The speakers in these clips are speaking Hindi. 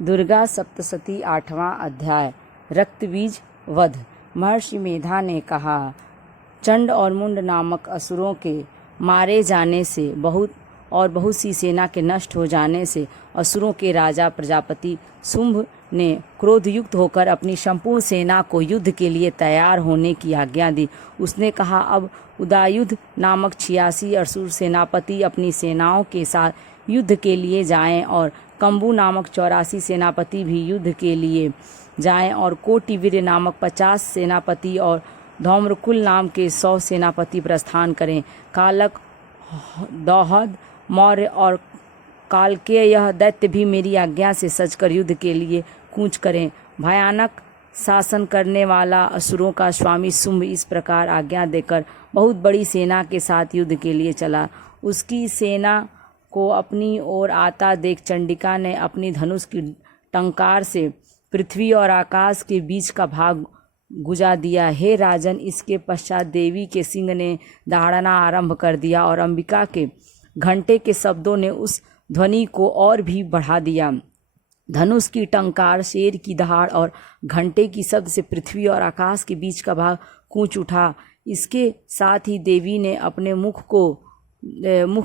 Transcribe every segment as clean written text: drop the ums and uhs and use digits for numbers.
दुर्गा सप्तशती 8वां अध्याय। रक्तबीज वध। महर्षि मेधा ने कहा, चंड और मुंड नामक असुरों के मारे जाने से बहुत सी सेना के नष्ट हो जाने से असुरों के राजा प्रजापति शुंभ ने क्रोधयुक्त होकर अपनी संपूर्ण सेना को युद्ध के लिए तैयार होने की आज्ञा दी। उसने कहा, अब उदायुध नामक 86 असुर सेनापति अपनी सेनाओं के साथ युद्ध के लिए जाएं और कंबू नामक 84 सेनापति भी युद्ध के लिए जाएं और कोटिवीर्य नामक 50 सेनापति और धौम्रकुल नाम के 100 सेनापति प्रस्थान करें। कालक, दौहद, मौर्य और कालकेय यह दैत्य भी मेरी आज्ञा से सजकर युद्ध के लिए कूच करें। भयानक शासन करने वाला असुरों का स्वामी शुंभ इस प्रकार आज्ञा देकर बहुत बड़ी सेना के साथ युद्ध के लिए चला। उसकी सेना को अपनी ओर आता देख चंडिका ने अपनी धनुष की टंकार से पृथ्वी और आकाश के बीच का भाग गुजा दिया। हे राजन, इसके पश्चात देवी के सिंह ने दहाड़ना आरंभ कर दिया और अंबिका के घंटे के शब्दों ने उस ध्वनि को और भी बढ़ा दिया। धनुष की टंकार, शेर की दहाड़ और घंटे की शब्द से पृथ्वी और आकाश के बीच का भाग कूच उठा। इसके साथ ही देवी ने अपने मुख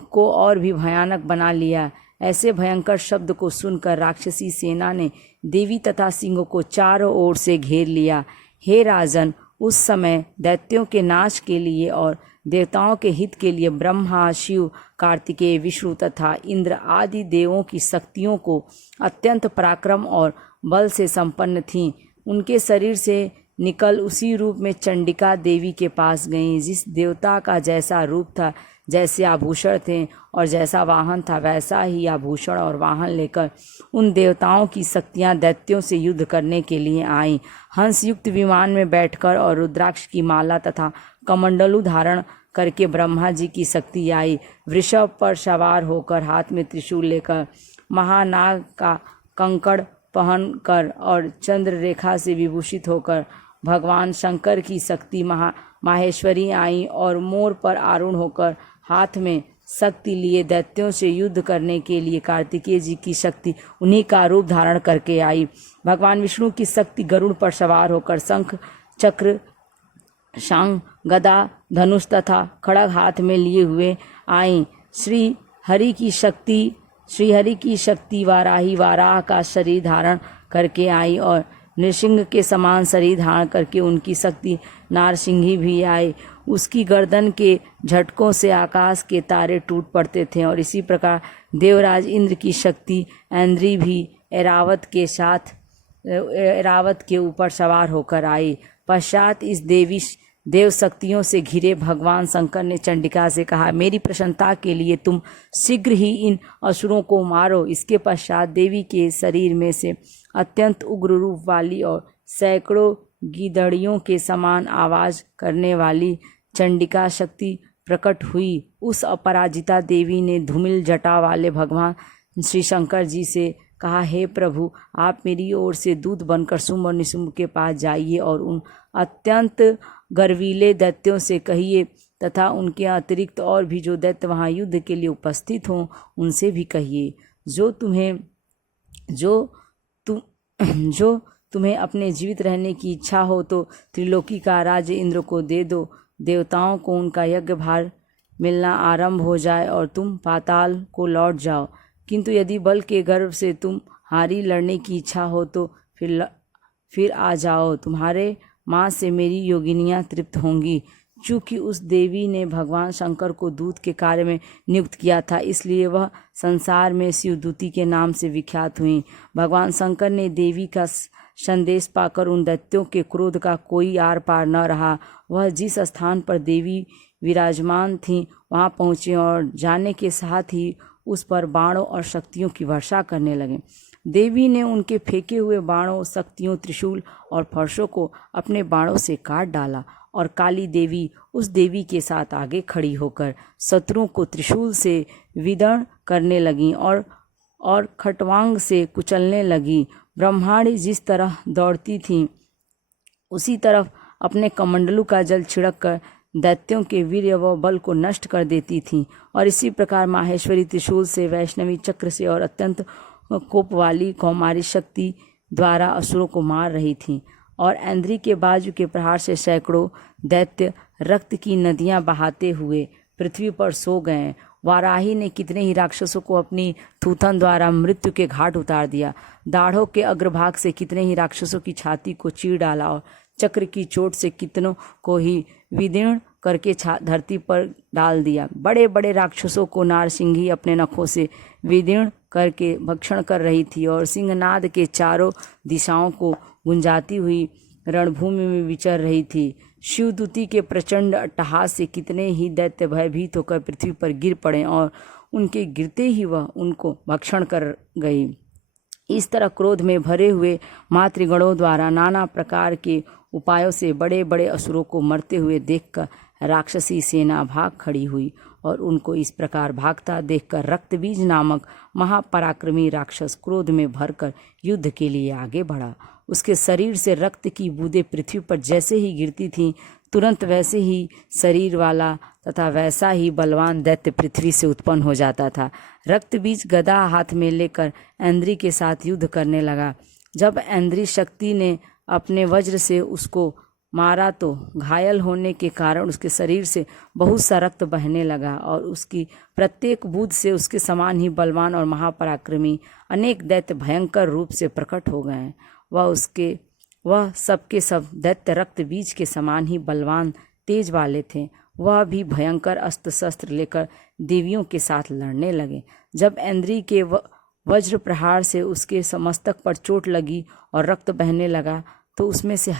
को और भी भयानक बना लिया। ऐसे भयंकर शब्द को सुनकर राक्षसी सेना ने देवी तथा सिंह को चारों ओर से घेर लिया। हे राजन, उस समय दैत्यों के नाश के लिए और देवताओं के हित के लिए ब्रह्मा, शिव, कार्तिकेय, विष्णु तथा इंद्र आदि देवों की शक्तियों को अत्यंत पराक्रम और बल से संपन्न थीं। उनके शरीर से निकल उसी रूप में चंडिका देवी के पास गईं। जिस देवता का जैसा रूप था, जैसे आभूषण थे और जैसा वाहन था, वैसा ही आभूषण और वाहन लेकर उन देवताओं की शक्तियां दैत्यों से युद्ध करने के लिए आईं। हंस युक्त विमान में बैठकर और रुद्राक्ष की माला तथा कमंडलू धारण करके ब्रह्मा जी की शक्ति आई। वृषभ पर सवार होकर, हाथ में त्रिशूल लेकर, महानाग का कंकड़ पहनकर और चंद्र रेखा से विभूषित होकर भगवान शंकर की शक्ति माहेश्वरी आई और मोर पर आरूढ़ होकर हाथ में शक्ति लिए दैत्यों से युद्ध करने के लिए कार्तिकेय जी की शक्ति उन्हीं का रूप धारण करके आई। भगवान विष्णु की शक्ति गरुड़ पर सवार होकर शंख, चक्र, शांग, गदा, धनुष तथा खड्ग हाथ में लिए हुए आई। श्री हरि की शक्ति वाराही वाराह का शरीर धारण करके आई और नृसिंह के समान शरीर धारण करके उनकी शक्ति नारसिंही भी आई। उसकी गर्दन के झटकों से आकाश के तारे टूट पड़ते थे और इसी प्रकार देवराज इंद्र की शक्ति ऐन्द्री भी ऐरावत के ऊपर सवार होकर आई। पश्चात इस देव शक्तियों से घिरे भगवान शंकर ने चंडिका से कहा, मेरी प्रसन्नता के लिए तुम शीघ्र ही इन असुरों को मारो। इसके पश्चात देवी के शरीर में से अत्यंत उग्र रूप वाली और सैकड़ों गीदड़ियों के समान आवाज करने वाली चंडिका शक्ति प्रकट हुई। उस अपराजिता देवी ने धूमिल जटा वाले भगवान श्री शंकर जी से कहा, हे प्रभु, आप मेरी ओर से दूत बनकर शुंभ और निशुंभ के पास जाइए और उन अत्यंत गर्वीले दैत्यों से कहिए तथा उनके अतिरिक्त और भी जो दैत्य वहाँ युद्ध के लिए उपस्थित हों उनसे भी कहिए, जो तुम्हें अपने जीवित रहने की इच्छा हो तो त्रिलोकी का राज्य इंद्र को दे दो। देवताओं को उनका यज्ञ भार मिलना आरंभ हो जाए और तुम पाताल को लौट जाओ। किंतु यदि बल के गर्व से तुम्हारी लड़ने की इच्छा हो तो फिर आ जाओ। तुम्हारे माँ से मेरी योगिनियाँ तृप्त होंगी। चूँकि उस देवी ने भगवान शंकर को दूत के कार्य में नियुक्त किया था, इसलिए वह संसार में शिवदूती के नाम से विख्यात हुई। भगवान शंकर ने देवी का संदेश पाकर उन दैत्यों के क्रोध का कोई आर पार न रहा। वह जिस स्थान पर देवी विराजमान थीं वहाँ पहुँचे और जाने के साथ ही उस पर बाणों और शक्तियों की वर्षा करने लगे। देवी ने उनके फेंके हुए बाणों, शक्तियों, त्रिशूल और फर्शों को अपने बाणों से काट डाला और काली देवी उस देवी के साथ आगे खड़ी होकर शत्रुओं को त्रिशूल से विदर्ण करने लगीं और खटवांग से कुचलने लगी। ब्रह्माणी जिस तरह दौड़ती थीं उसी तरफ अपने कमंडलू का जल छिड़क कर दैत्यों के वीर्य व बल को नष्ट कर देती थीं और इसी प्रकार माहेश्वरी त्रिशूल से, वैष्णवी चक्र से और अत्यंत कोप वाली कौमारी शक्ति द्वारा असुरों को मार रही थीं और ऐन्द्री के बाजू के प्रहार से सैकड़ों दैत्य रक्त की नदियां बहाते हुए पृथ्वी पर सो गए। वाराही ने कितने ही राक्षसों को अपनी थूथन द्वारा मृत्यु के घाट उतार दिया। दाढ़ों के अग्रभाग से कितने ही राक्षसों की छाती को चीर डाला और चक्र की चोट से कितनों को ही विदीर्ण करके धरती पर डाल दिया। बड़े बड़े राक्षसों को नारसिंही अपने नखों से विदीर्ण करके भक्षण कर रही थी और सिंहनाद के चारों दिशाओं को गुंजाती हुई रणभूमि में विचर रही थी। शिवदूती के प्रचंड अट्टहास से कितने ही दैत्य भयभीत होकर पृथ्वी पर गिर पड़े और उनके गिरते ही वह उनको भक्षण कर गई। इस तरह क्रोध में भरे हुए मातृगणों द्वारा नाना प्रकार के उपायों से बड़े बड़े असुरों को मरते हुए देखकर राक्षसी सेना भाग खड़ी हुई और उनको इस प्रकार भागता देखकर रक्तबीज नामक महापराक्रमी राक्षस क्रोध में भरकर युद्ध के लिए आगे बढ़ा। उसके शरीर से रक्त की बूंदें पृथ्वी पर जैसे ही गिरती थीं, तुरंत वैसे ही शरीर वाला तथा वैसा ही बलवान दैत्य पृथ्वी से उत्पन्न हो जाता था। रक्तबीज गदा हाथ में लेकर ऐन्द्री के साथ युद्ध करने लगा। जब ऐन्द्री शक्ति ने अपने वज्र से उसको मारा तो घायल होने के कारण उसके शरीर से बहुत सा रक्त बहने लगा और उसकी प्रत्येक बूंद से उसके समान ही बलवान और महापराक्रमी अनेक दैत्य भयंकर रूप से प्रकट हो गए। वह सबके सब दैत्य रक्त बीज के समान ही बलवान तेज वाले थे। वह भी भयंकर अस्त्र शस्त्र लेकर देवियों के साथ लड़ने लगे। जब ऐन्द्री के वज्र प्रहार से उसके मस्तक पर चोट लगी और रक्त बहने लगा तो उसमें से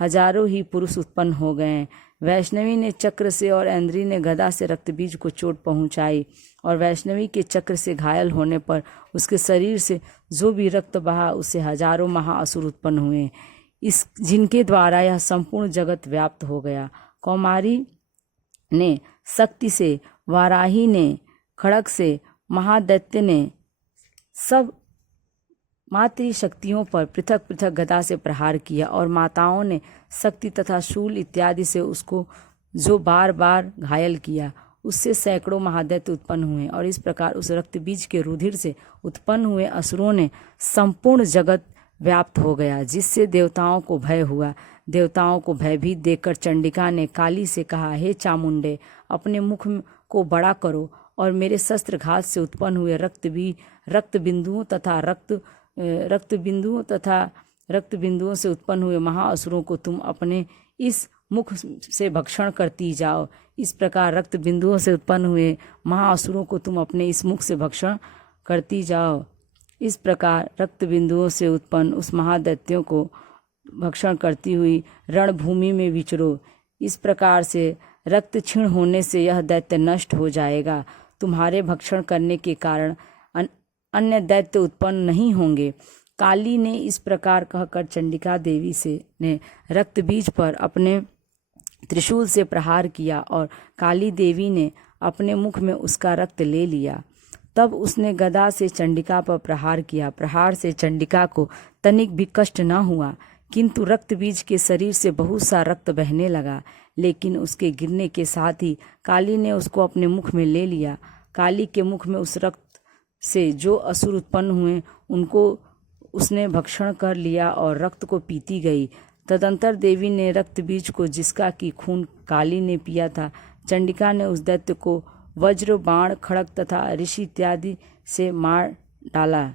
हजारों ही पुरुष उत्पन्न हो गए। वैष्णवी ने चक्र से और ऐन्द्री ने गदा से रक्तबीज को चोट पहुंचाई और वैष्णवी के चक्र से घायल होने पर उसके शरीर से जो भी रक्त बहा उससे हजारों महाअसुर उत्पन्न हुए, जिनके द्वारा यह संपूर्ण जगत व्याप्त हो गया। कौमारी ने शक्ति से, वाराही ने खड़ग से, महादैत्य ने सब मातृशक्तियों पर पृथक पृथक गदा से प्रहार किया और माताओं ने शक्ति तथा शूल इत्यादि से उसको जो बार बार घायल किया। उससे सैकड़ों महादैत्य उत्पन्न हुए और इस प्रकार उस रक्तबीज के रुधिर से उत्पन्न हुए असुरों ने संपूर्ण जगत व्याप्त हो गया, जिससे देवताओं को भय हुआ। देवताओं को भयभीत देखकर चंडिका ने काली से कहा, हे चामुंडे, अपने मुख को बड़ा करो और मेरे शस्त्रघात से उत्पन्न हुए रक्त बिंदुओं से उत्पन्न हुए महाअसुरों को तुम अपने इस मुख से भक्षण करती जाओ। इस प्रकार रक्त बिंदुओं से उत्पन्न हुए महाअसुरों को तुम अपने इस मुख से भक्षण करती जाओ। इस प्रकार रक्त बिंदुओं से उत्पन्न उस महादैत्यों को भक्षण करती हुई रणभूमि में विचरो। इस प्रकार से रक्त क्षीण होने से यह दैत्य नष्ट हो जाएगा। तुम्हारे भक्षण करने के कारण अन्य दैत्य उत्पन्न नहीं होंगे। काली ने इस प्रकार कहकर चंडिका देवी ने रक्तबीज पर अपने त्रिशूल से प्रहार किया और काली देवी ने अपने मुख में उसका रक्त ले लिया। तब उसने गदा से चंडिका पर प्रहार किया। प्रहार से चंडिका को तनिक भी कष्ट न हुआ, किंतु रक्तबीज के शरीर से बहुत सा रक्त बहने लगा। लेकिन उसके गिरने के साथ ही काली ने उसको अपने मुख में ले लिया। काली के मुख में उस रक्त से जो असुर उत्पन्न हुए उनको उसने भक्षण कर लिया और रक्त को पीती गई। तदंतर देवी ने रक्तबीज को, जिसका कि खून काली ने पिया था, चंडिका ने उस दैत्य को वज्र, बाण, खड़ग तथा ऋषि इत्यादि से मार डाला।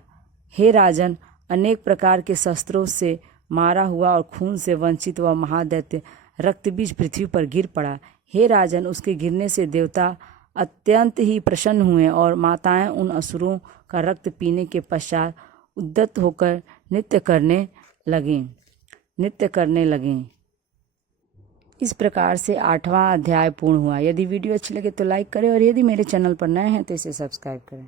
हे राजन, अनेक प्रकार के शस्त्रों से मारा हुआ और खून से वंचित वह महादैत्य रक्तबीज पृथ्वी पर गिर पड़ा। हे राजन, उसके गिरने से देवता अत्यंत ही प्रसन्न हुए और माताएं उन असुरों का रक्त पीने के पश्चात उद्यत होकर नृत्य करने लगें। इस प्रकार से 8वां अध्याय पूर्ण हुआ। यदि वीडियो अच्छी लगे तो लाइक करें और यदि मेरे चैनल पर नए हैं तो इसे सब्सक्राइब करें।